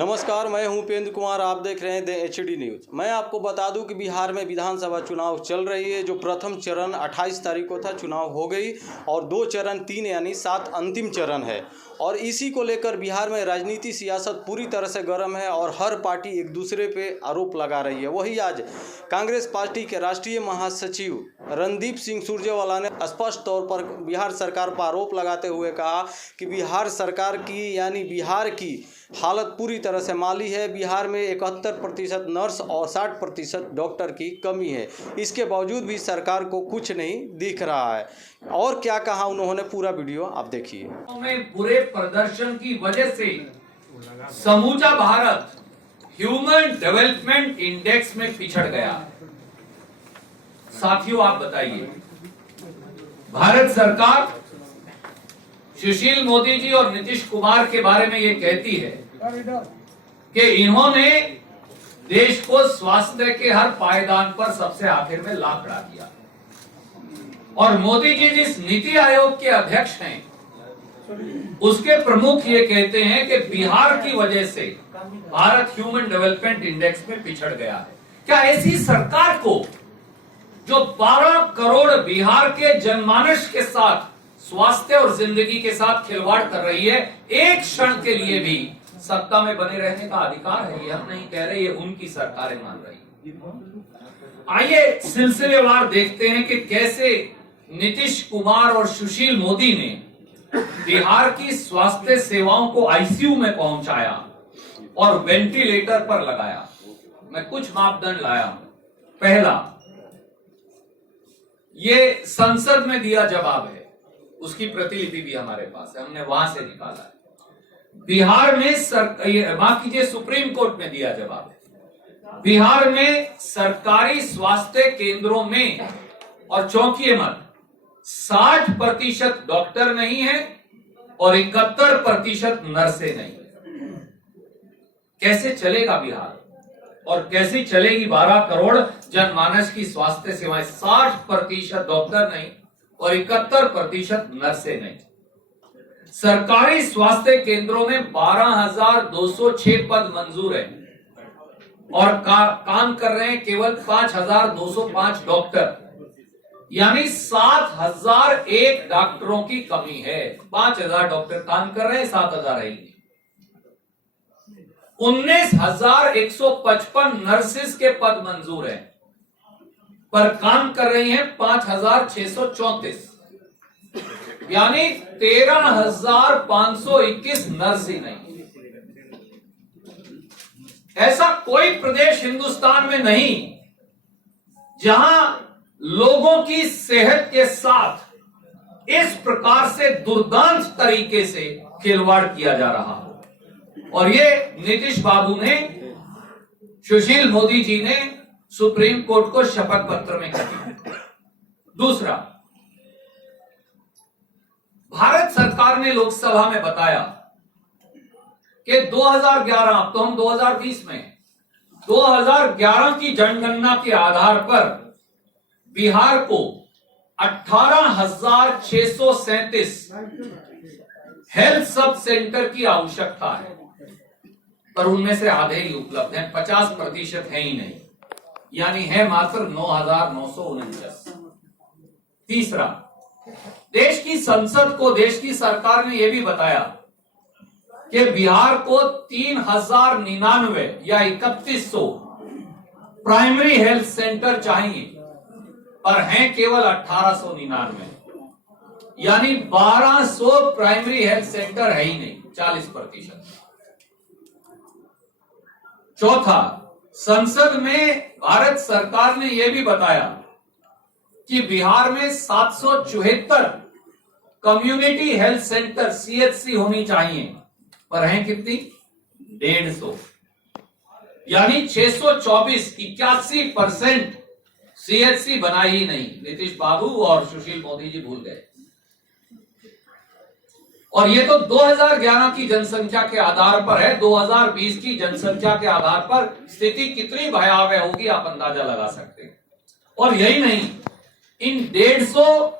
नमस्कार, मैं हूं उपेंद्र कुमार। आप देख रहे हैं द HD न्यूज़। मैं आपको बता दूं कि बिहार में विधानसभा चुनाव चल रही है। जो प्रथम चरण 28 तारीख को था, चुनाव हो गई और 2 चरण 3 यानी 7 अंतिम चरण है। और इसी को लेकर बिहार में राजनीति सियासत पूरी तरह से गर्म है और हर पार्टी एक दूसरे पे आरोप लगा रही है। वही आज कांग्रेस पार्टी के राष्ट्रीय महासचिव रणदीप सिंह सुरजेवाला ने स्पष्ट तौर पर बिहार सरकार पर आरोप लगाते हुए कहा कि बिहार सरकार की यानी बिहार की हालत पूरी तरह से माली है। बिहार में 71% नर्स और 60% डॉक्टर की कमी है। इसके बावजूद भी सरकार को कुछ नहीं दिख रहा है। और क्या कहा उन्होंने, पूरा वीडियो आप देखिए। में बुरे प्रदर्शन की वजह से समूचा भारत ह्यूमन डेवलपमेंट इंडेक्स में पिछड़ गया। साथियों, आप बताइए, भारत सरकार सुशील मोदी जी और नीतीश कुमार के बारे में ये कहती है कि इन्होंने देश को स्वास्थ्य के हर पायदान पर सबसे आखिर में ला खड़ा किया। और मोदी जी जिस नीति आयोग के अध्यक्ष हैं, उसके प्रमुख ये कहते हैं कि बिहार की वजह से भारत ह्यूमन डेवलपमेंट इंडेक्स में पिछड़ गया है। क्या ऐसी सरकार को, जो 12 करोड़ बिहार के जनमानस के साथ, स्वास्थ्य और जिंदगी के साथ खिलवाड़ कर रही है, एक क्षण के लिए भी सत्ता में बने रहने का अधिकार है? ये हम नहीं कह रहे, ये उनकी सरकारें मान रही है। आइए सिलसिलेवार देखते हैं कि कैसे नीतीश कुमार और सुशील मोदी ने बिहार की स्वास्थ्य सेवाओं को आईसीयू में पहुंचाया और वेंटिलेटर पर लगाया। मैं कुछ मापदंड लाया हूं। पहला, ये संसद में दिया जवाब है, उसकी प्रतिलिपि भी हमारे पास है, हमने वहां से निकाला है। बिहार में माफ कीजिए, सुप्रीम कोर्ट में दिया जवाब है। बिहार में सरकारी स्वास्थ्य केंद्रों में, और चौंकिए मत, 60% डॉक्टर नहीं है और 71% नर्सें नहीं है। कैसे चलेगा बिहार और कैसे चलेगी 12 करोड़ जनमानस की स्वास्थ्य सेवाएं? 60% डॉक्टर नहीं और 71% नर्सें नहीं। सरकारी स्वास्थ्य केंद्रों में 12,206 पद मंजूर है और काम कर रहे हैं केवल 5,205 डॉक्टर, यानी 7,001 डॉक्टरों की कमी है। 5,000 डॉक्टर काम कर रहे हैं, 7,000 ही। 19,155 नर्सेस के पद मंजूर हैं, पर काम कर रही हैं 5,634, यानी 13,521 नर्स ही नहीं। ऐसा कोई प्रदेश हिंदुस्तान में नहीं जहां लोगों की सेहत के साथ इस प्रकार से दुर्दांत तरीके से खिलवाड़ किया जा रहा हो। और ये नीतीश बाबू ने, सुशील मोदी जी ने सुप्रीम कोर्ट को शपथ पत्र में कहा। दूसरा, भारत सरकार ने लोकसभा में बताया कि 2011, अब तो हम 2020 में, 2011 की जनगणना के आधार पर बिहार को 18,637 हेल्थ सब सेंटर की आवश्यकता है, पर उनमें से आधे ही उपलब्ध हैं, 50% है ही नहीं, यानी है मात्र 9,949। तीसरा, देश की संसद को, देश की सरकार ने यह भी बताया कि बिहार को 3,099 या 3,100 प्राइमरी हेल्थ सेंटर चाहिए, पर हैं केवल 1,899, यानी 1,200 प्राइमरी हेल्थ सेंटर है ही नहीं, 40%। चौथा, संसद में भारत सरकार ने यह भी बताया कि बिहार में 774 कम्युनिटी हेल्थ सेंटर CHC होनी चाहिए, पर हैं कितनी? 150, यानी 624, 81% CHC बना ही नहीं। नीतीश बाबू और सुशील मोदी जी भूल गए। और ये तो 2011 की जनसंख्या के आधार पर है। 2020 की जनसंख्या के आधार पर स्थिति कितनी भयावह होगी आप अंदाजा लगा सकते हैं। और यही नहीं, इन 150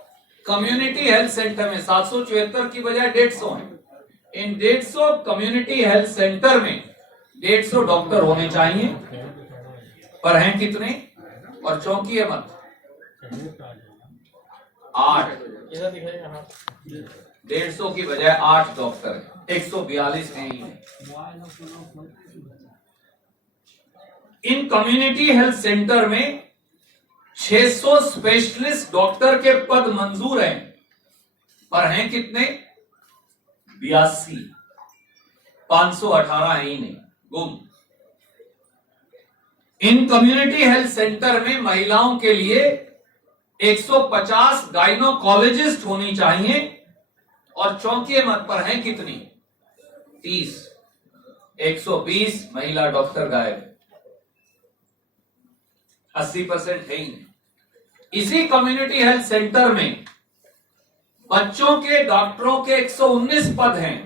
कम्युनिटी हेल्थ सेंटर में 774 की बजाय 150 है। इन 150 कम्युनिटी हेल्थ सेंटर में 150 डॉक्टर होने चाहिए, पर हैं कितने? और चौंकिए मत, 8। 150 की बजाय 8 डॉक्टर हैं, 142 हैं ही। इन कम्युनिटी हेल्थ सेंटर में 600 स्पेशलिस्ट डॉक्टर के पद मंजूर हैं, पर हैं कितने? 82। 518 है ही नहीं, गुम। इन कम्युनिटी हेल्थ सेंटर में महिलाओं के लिए 150 गाइनोकोलॉजिस्ट होनी चाहिए, और चौंकिए मत, पर हैं कितनी? 30। 120 महिला डॉक्टर गायब, 80% है ही नहीं। इसी कम्युनिटी हेल्थ सेंटर में बच्चों के डॉक्टरों के 119 पद हैं,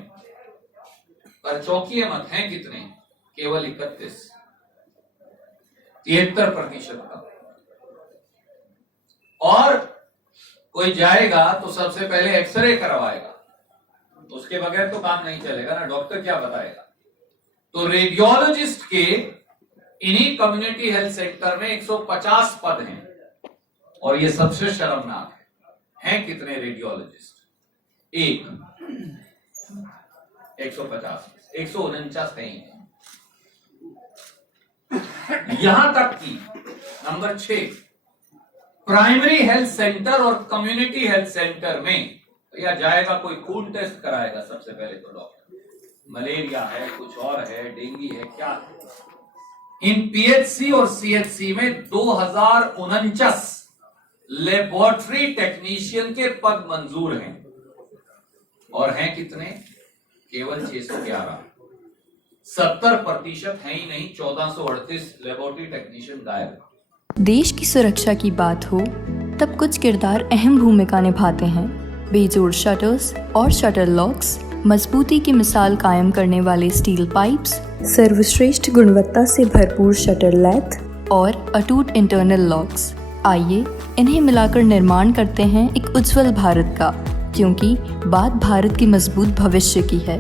पर चौंकिए मत, हैं कितने? केवल 31। 73% का। और कोई जाएगा तो सबसे पहले एक्सरे करवाएगा, उसके बगैर तो काम नहीं चलेगा ना, डॉक्टर क्या बताएगा? तो रेडियोलॉजिस्ट के इन्हीं कम्युनिटी हेल्थ सेंटर में 150 पद हैं, और ये सबसे शर्मनाक है। हैं कितने रेडियोलॉजिस्ट? 1। 150, 149 नहीं है। यहां तक कि नंबर 6, प्राइमरी हेल्थ सेंटर और कम्युनिटी हेल्थ सेंटर में या जाएगा कोई खून टेस्ट कराएगा सबसे पहले तो डॉक्टर, मलेरिया है, कुछ और है, डेंगू है, क्या है। इन पीएचसी और सीएचसी में 2049 लेबोरेटरी टेक्नीशियन के पद मंजूर हैं, और हैं कितने? केवल 611। 70% है ही नहीं, 1438 लेबोरेटरी टेक्नीशियन गायब। देश की सुरक्षा की बात हो तब कुछ किरदार अहम भूमिका निभाते हैं। बेजोड़ शटर्स और शटर लॉक्स, मजबूती की मिसाल कायम करने वाले स्टील पाइप्स, सर्वश्रेष्ठ गुणवत्ता से भरपूर शटर लैथ और अटूट इंटरनल लॉक्स। आइए इन्हें मिलाकर निर्माण करते हैं एक उज्जवल भारत का, क्योंकि बात भारत की मजबूत भविष्य की है।